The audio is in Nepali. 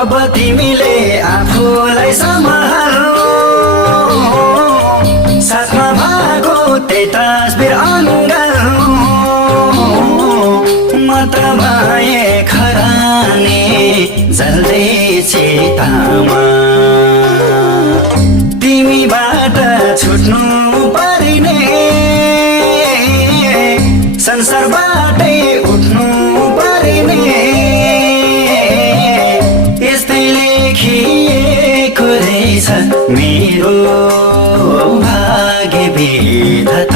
अब तिमीले आफूलाई सम्हाल्नु साथमा भएको त्यही तस्बिर अँगाल्नु म त भए खरानी जल्दै चितामा तिमीबाट छुट्नु परिने संसारबाटै उठ्नु परिने यस्तै लेखिएको रहेछ मेरो भाग्य विधाता